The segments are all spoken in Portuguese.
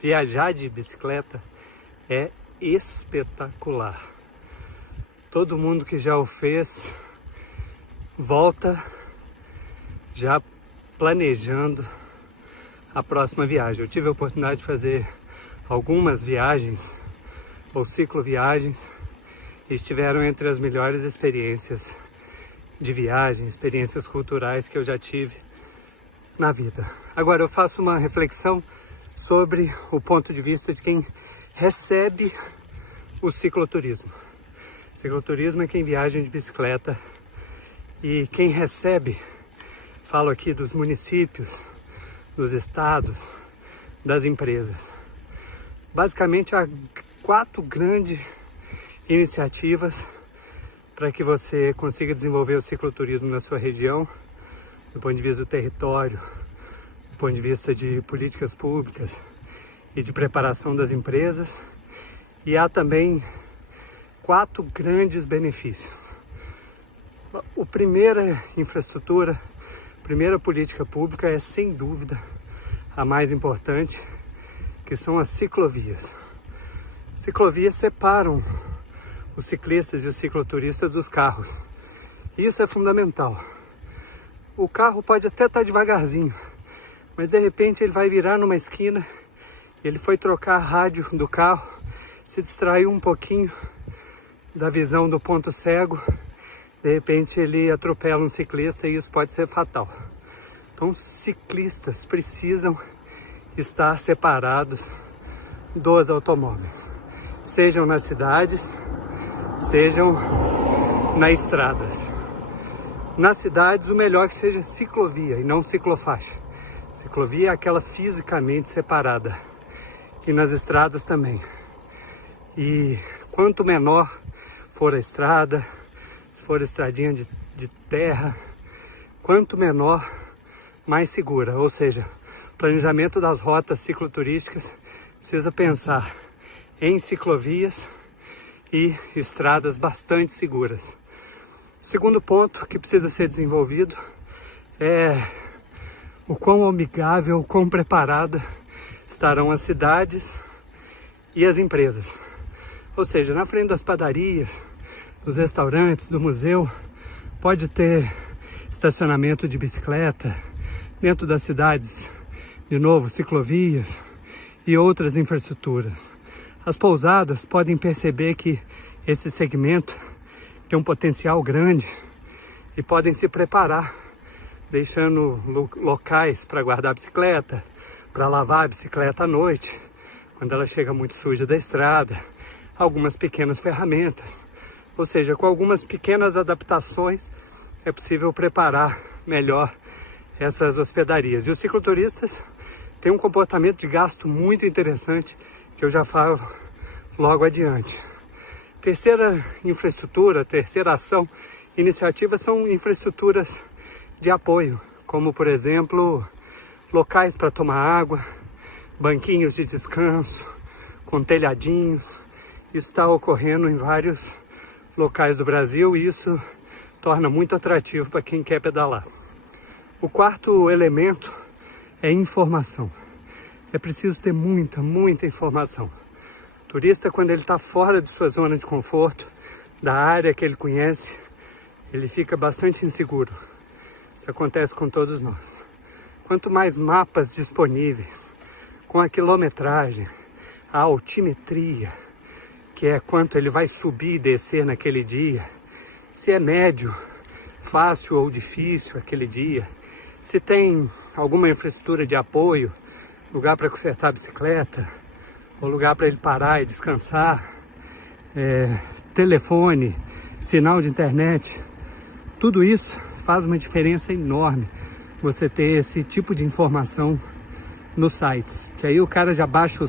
Viajar de bicicleta é espetacular. Todo mundo que já o fez volta já planejando a próxima viagem. Eu tive a oportunidade de fazer algumas viagens ou cicloviagens e estiveram entre as melhores experiências de viagem, experiências culturais que eu já tive na vida. Agora eu faço uma reflexão sobre o ponto de vista de quem recebe o cicloturismo. Cicloturismo é quem viaja de bicicleta e quem recebe, falo aqui dos municípios, dos estados, das empresas. Basicamente há 4 grandes iniciativas para que você consiga desenvolver o cicloturismo na sua região, do ponto de vista do território, do ponto de vista de políticas públicas e de preparação das empresas. E há também 4 grandes benefícios. A primeira infraestrutura, a primeira política pública é, sem dúvida, a mais importante, que são as ciclovias. Ciclovias separam os ciclistas e os cicloturistas dos carros. Isso é fundamental. O carro pode até estar devagarzinho, mas de repente ele vai virar numa esquina, ele foi trocar a rádio do carro, se distraiu um pouquinho da visão do ponto cego, de repente ele atropela um ciclista e isso pode ser fatal. Então os ciclistas precisam estar separados dos automóveis, sejam nas cidades, sejam nas estradas. Nas cidades, o melhor é que seja ciclovia e não ciclofaixa. Ciclovia é aquela fisicamente separada. E nas estradas também. E quanto menor for a estrada, se for estradinha de terra, quanto menor, mais segura. Ou seja, o planejamento das rotas cicloturísticas precisa pensar em ciclovias e estradas bastante seguras. O segundo ponto que precisa ser desenvolvido é o quão amigável, o quão preparada estarão as cidades e as empresas. Ou seja, na frente das padarias, dos restaurantes, do museu, pode ter estacionamento de bicicleta. Dentro das cidades, de novo, ciclovias e outras infraestruturas. As pousadas podem perceber que esse segmento tem um potencial grande e podem se preparar, deixando locais para guardar a bicicleta, para lavar a bicicleta à noite, quando ela chega muito suja da estrada, algumas pequenas ferramentas. Ou seja, com algumas pequenas adaptações é possível preparar melhor essas hospedarias. E os cicloturistas têm um comportamento de gasto muito interessante, que eu já falo logo adiante. Terceira infraestrutura, terceira ação, iniciativa são infraestruturas de apoio, como por exemplo, locais para tomar água, banquinhos de descanso, com telhadinhos. Isso está ocorrendo em vários locais do Brasil e isso torna muito atrativo para quem quer pedalar. O quarto elemento é informação. É preciso ter muita informação. O turista, quando ele está fora de sua zona de conforto, da área que ele conhece, ele fica bastante inseguro. Isso acontece com todos nós. Quanto mais mapas disponíveis, com a quilometragem, a altimetria, que é quanto ele vai subir e descer naquele dia, se é médio, fácil ou difícil aquele dia, se tem alguma infraestrutura de apoio, lugar para consertar a bicicleta, ou lugar para ele parar e descansar, telefone, sinal de internet, tudo isso faz uma diferença enorme você ter esse tipo de informação nos sites, que aí o cara já baixa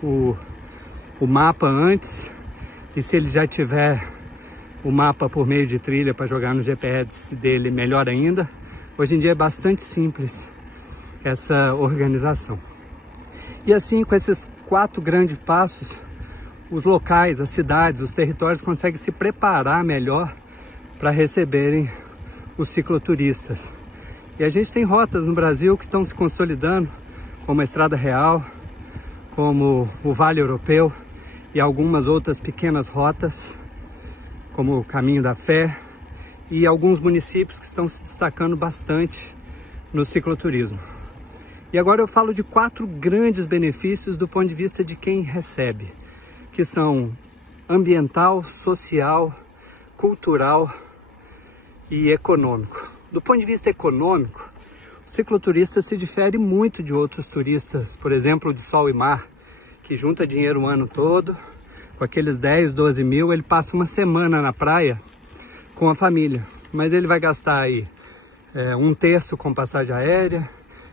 o mapa antes, e se ele já tiver o mapa por meio de trilha para jogar no GPS dele, melhor ainda. Hoje em dia é bastante simples essa organização. E assim, com esses 4 grandes passos, os locais, as cidades, os territórios conseguem se preparar melhor para receberem os cicloturistas. E a gente tem rotas no Brasil que estão se consolidando, como a Estrada Real, como o Vale Europeu e algumas outras pequenas rotas, como o Caminho da Fé, e alguns municípios que estão se destacando bastante no cicloturismo. E agora eu falo de 4 grandes benefícios do ponto de vista de quem recebe, que são ambiental, social, cultural e econômico. Do ponto de vista econômico, o cicloturista se difere muito de outros turistas, por exemplo, de sol e mar, que junta dinheiro o ano todo. Com aqueles 10, 12 mil, ele passa uma semana na praia com a família, mas ele vai gastar aí 1/3 com passagem aérea,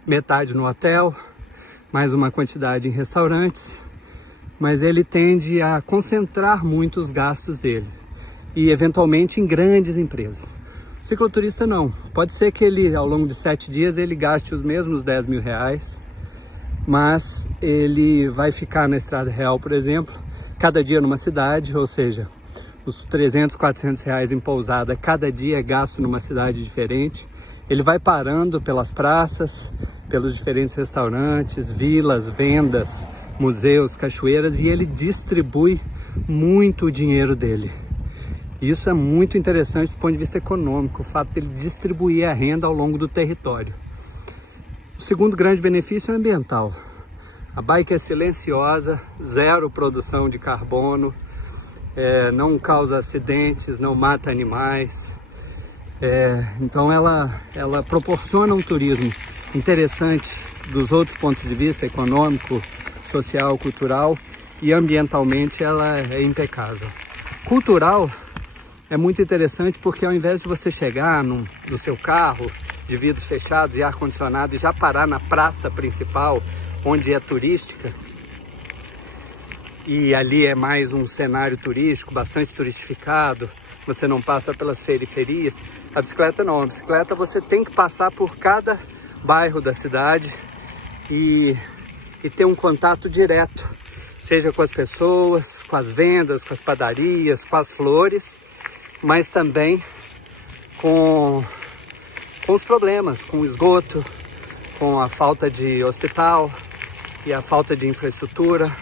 metade no hotel, mais uma quantidade em restaurantes, mas ele tende a concentrar muito os gastos dele e eventualmente em grandes empresas. O cicloturista não, pode ser que ele ao longo de 7 dias ele gaste os mesmos 10 mil reais, mas ele vai ficar na Estrada Real, por exemplo, cada dia numa cidade, ou seja, os 300, 400 reais em pousada, cada dia é gasto numa cidade diferente. Ele vai parando pelas praças, pelos diferentes restaurantes, vilas, vendas, museus, cachoeiras, e ele distribui muito o dinheiro dele. Isso é muito interessante do ponto de vista econômico, o fato dele distribuir a renda ao longo do território. O segundo grande benefício é ambiental. A bike é silenciosa, zero produção de carbono, não causa acidentes, não mata animais. Então ela proporciona um turismo interessante dos outros pontos de vista, econômico, social, cultural, e ambientalmente ela é impecável. Cultural é muito interessante porque ao invés de você chegar no seu carro de vidros fechados e ar-condicionado e já parar na praça principal, onde é turística, e ali é mais um cenário turístico, bastante turistificado, você não passa pelas periferias. A bicicleta não, a bicicleta você tem que passar por cada bairro da cidade e ter um contato direto, seja com as pessoas, com as vendas, com as padarias, com as flores, mas também com os problemas, com o esgoto, com a falta de hospital e a falta de infraestrutura.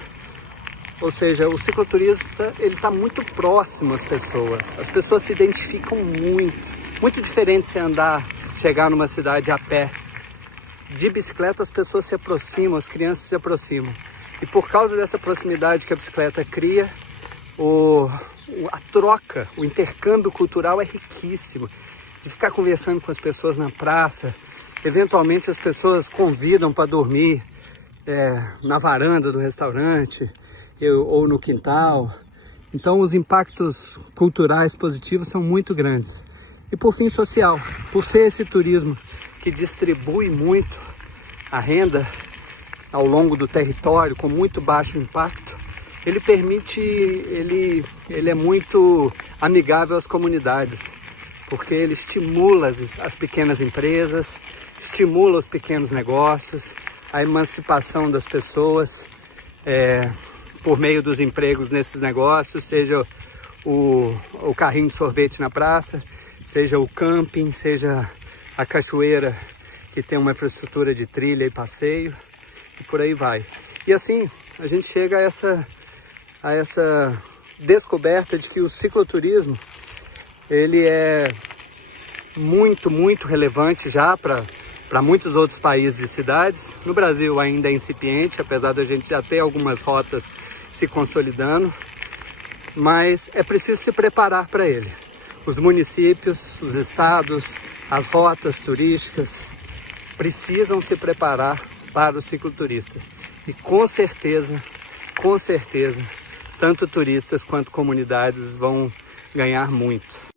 Ou seja, o cicloturista ele está muito próximo às pessoas. As pessoas se identificam muito diferente se chegar numa cidade a pé. De bicicleta as pessoas se aproximam, as crianças se aproximam. E por causa dessa proximidade que a bicicleta cria, a troca, o intercâmbio cultural é riquíssimo. De ficar conversando com as pessoas na praça, eventualmente as pessoas convidam para dormir na varanda do restaurante ou no quintal. Então os impactos culturais positivos são muito grandes. E por fim, social, por ser esse turismo que distribui muito a renda ao longo do território com muito baixo impacto, ele é muito amigável às comunidades, porque ele estimula as pequenas empresas, estimula os pequenos negócios, a emancipação das pessoas por meio dos empregos nesses negócios, seja o carrinho de sorvete na praça, seja o camping, seja a cachoeira que tem uma infraestrutura de trilha e passeio, e por aí vai. E assim a gente chega a essa descoberta de que o cicloturismo ele é muito relevante já para muitos outros países e cidades. No Brasil ainda é incipiente, apesar da gente já ter algumas rotas se consolidando, mas é preciso se preparar para ele. Os municípios, os estados, as rotas turísticas precisam se preparar para os cicloturistas. E com certeza, tanto turistas quanto comunidades vão ganhar muito.